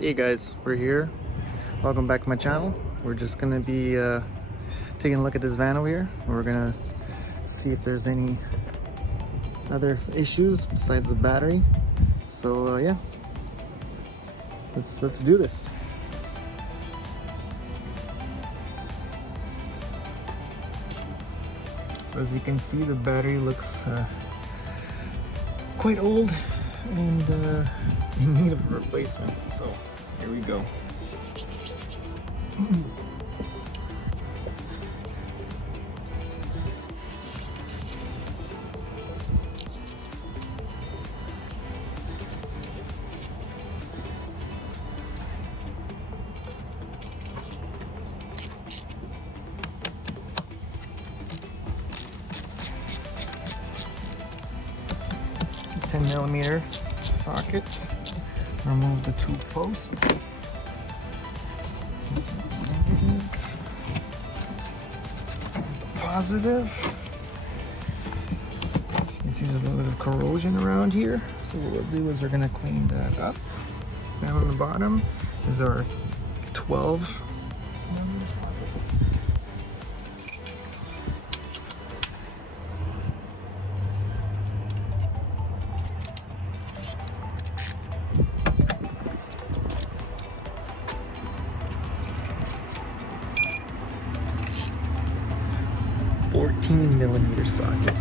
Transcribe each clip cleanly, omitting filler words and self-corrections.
Hey guys, we're here. Welcome back to my channel. We're just gonna be taking a look at this van over here. We're gonna see if there's any other issues besides the battery. So yeah, let's do this. So as you can see, the battery looks quite old and in need of a replacement. So here we go. $10mm socket. Remove the two posts. Positive. As you can see, there's a little bit of corrosion around here. So what we'll do is we're gonna clean that up. Down on the bottom is our 12. 14mm socket.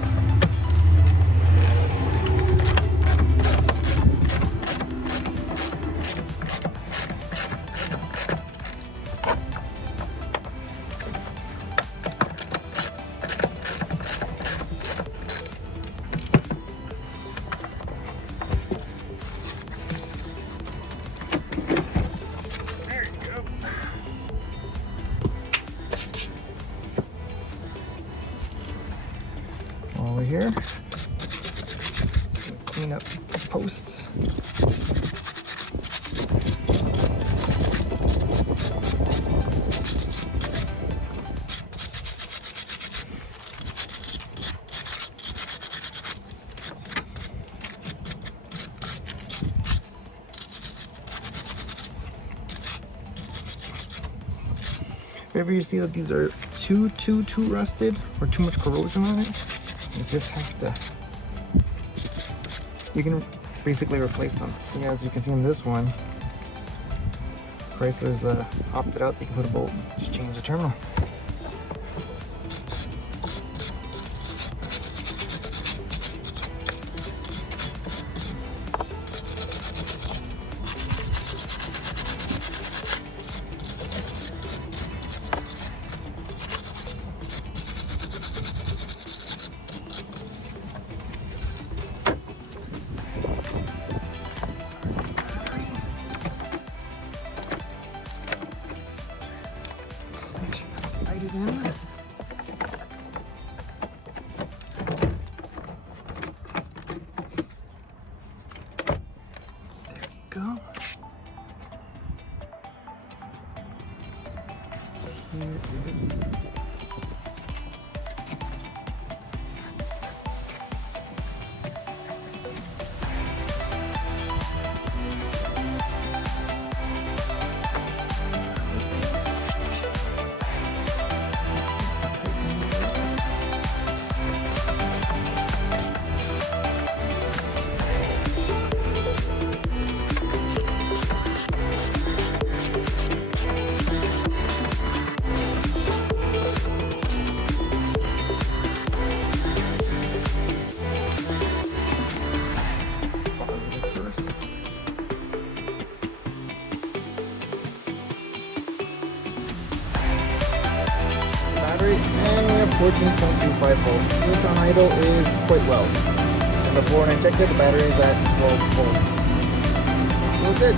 Over here, clean up the posts. If ever you see that these are too rusted or too much corrosion on it, you just have to, you can basically replace them. So as you can see in this one, Chrysler's opted out. They can put a bolt, just change the terminal. Slide it in. There you go. Here it is. And we have 14.25 volts, which on idle is quite well. And before I checked it, the battery is at 12 volts. So good.